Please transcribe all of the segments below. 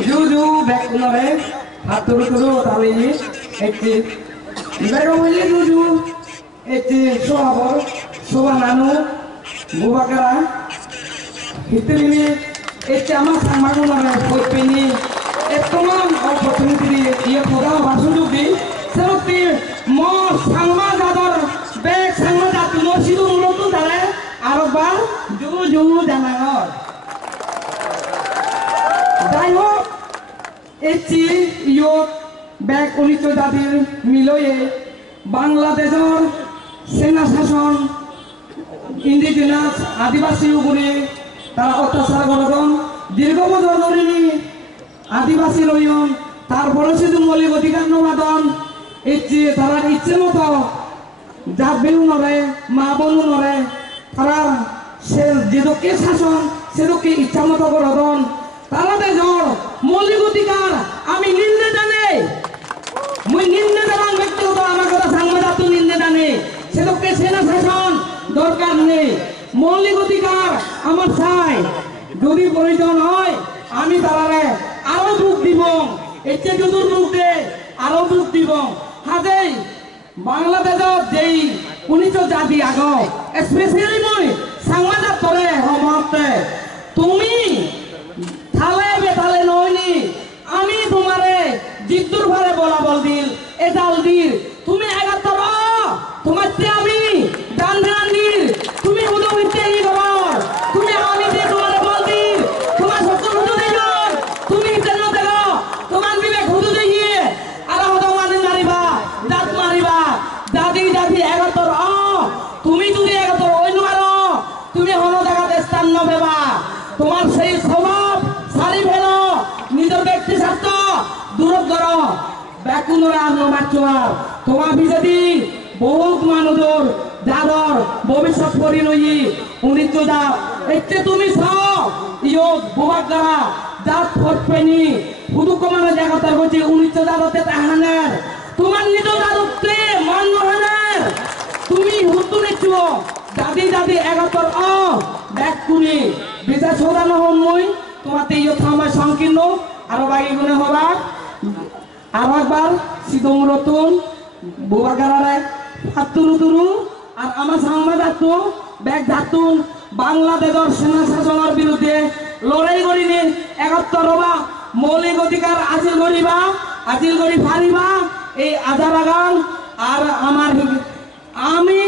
Juju back ulare hatur turu tawi eti baru ini juju eti sohabor sobananu bubakara itu ini eti ama sama ulare pini etomang opportunity dia koda basujuk di seperti mo sama jador back sama jatu mo sidu mulut dale arobar juju janganor যাই হোক এটি ইয়ত back উনিত জাতির মিলয়ে বাংলাদেশের সেনা শাসন indigenous আদিবাসী উপরে তারা অত্যাচার করতেন দীর্ঘ বছর ধরে আদিবাসী রইন তারপরে শুধু মৌলিক অধিকার নবাদন এটি তারা ইচ্ছে মতো জাত বেলু নড়ে মা বনু নড়ে তারা সে যেদকে শাসন সেদকে ইচ্ছা মতো করতন তারা দেশর মৌলিক অধিকার আমি নিন্দে জানে মুই নিন্দে জানান ব্যক্তিগত আমার কথা সাংবাদিক নিন্দে জানে সেদকে সেনা শাসন দরকার নেই মৌলিক অধিকার আমার চাই যদি প্রয়োজন হয় আমি তারারে আরো দুঃখ দিব এতে যদি দুঃখ দে আরো দুঃখ দিব হাজেই বাংলাদেশত যেই 19 জাতি আগ স্পেশালি মই সাংবাদিক তরে সমর্থে তুমি থালে বেতালে নইনি আমি তোমারে জিদ্দুর ভারে বলা বল দিল এজাল দিল তুমি 71 তোমার আমি দান দান দিল তুমি হুদু হইতে ই করর তুমি আমি যে তোমারে বল দিল তোমার সত্য হুদু দেই তুমি যেন দেখো তোমার বিবেক হুদু দেইয়ে আর হদা মানে মারিবা দাঁত মারিবা দাদি দাদি 71 তুমি যদি 71 ওই নমারো তুমি হন জায়গাতে স্থান নবেবা তোমার সেই স্বভাব সারি ফেলো নিজের ব্যক্তি স্বার্থ দূর করো ব্যাকুলরা নমাচুয়ার তোমার বিজেপি বহুত মানুষের যাদর ভবিষ্যৎ পরিণয়ী 19 যা এতে তুমি সব ইয়ত বুবাগরা জাত ফটপেনি হুদু কমানো জায়গাটার গতি 19 জাততে তাহানের তোমার নিজ জাততে মান নহানের তুমি হুদু নেচো দাদি দাদি 71 ব্যাকুনি বিজা সদানো হম মই তোমাতে ইয় থামায় সংকীর্ণ আরো বাকি গুণে হবা আরো একবার সিদম রতুন বুবাগারারে হাতুরু তুরু আর আমার সাংবাদিক ব্যাগ ধাতুন বাংলাদেশের সেনা শাসনের বিরুদ্ধে লড়াই করিনি 71 হবা মৌলিক অধিকার হাসিল করিবা হাসিল করি ফারিবা এই আজারাগান আর আমার আমি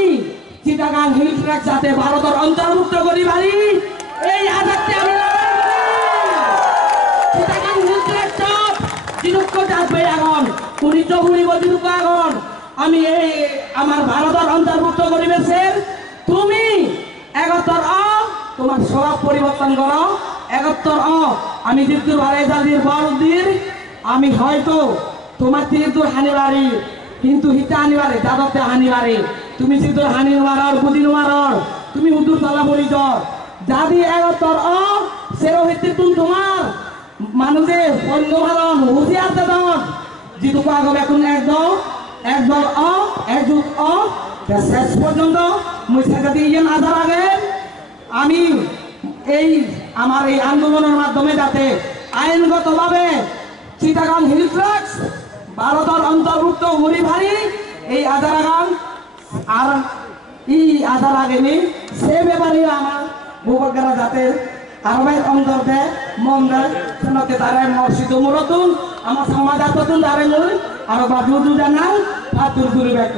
চিটাগাং হিল ট্র্যাক যাতে ভারতের অন্তর্ভুক্ত করি পারি এই আজাদকে আমি চিটাগাং হিল ট্র্যাক সব জিরুক্ষ যাবে এখন পুরিত ঘুরিব জিরুক্ষ এখন আমি এই আমার ভারতের অন্তর্ভুক্ত করিবেছেন তুমি 71 তোমার স্বভাব পরিবর্তন করো 71 আমি জিদ্দুর ভারে জাদির বলদির আমি হয়তো তোমার জিদ্দুর হানিবারি কিন্তু হিতা হানিবারে যাদবতে হানিবারে তুমি জিদ্দুর হানি মারার বুদিন মারার তুমি হুদুর তলা পরিচ জাদি 71 সেরো হিতে তুমি তোমার মানুষে পণ্য ভালন হুঁশিয়ার দেন জিদুক আগব এখন একদম একযুগ শেষ পর্যন্ত মুই সেটাতে ইয়েন আধার আগে আমি এই আমার এই আন্দোলনের মাধ্যমে যাতে আইনগতভাবে চিটাগাং হিল ট্র্যাক্স ভারতের অন্তর্ভুক্ত হরি ভারি এই আধারাগান আর এই আধার আগেনি সে ব্যাপারে আমার ভূবর্গেরা যাতে আরবের অন্তর্ভে মন দেয় শুনতে তারা মসজিদ মুরতুন আমার সমাজ দাঁড়ে মুই আর বাজু জানাই হাতুর গুরু ব্যাগ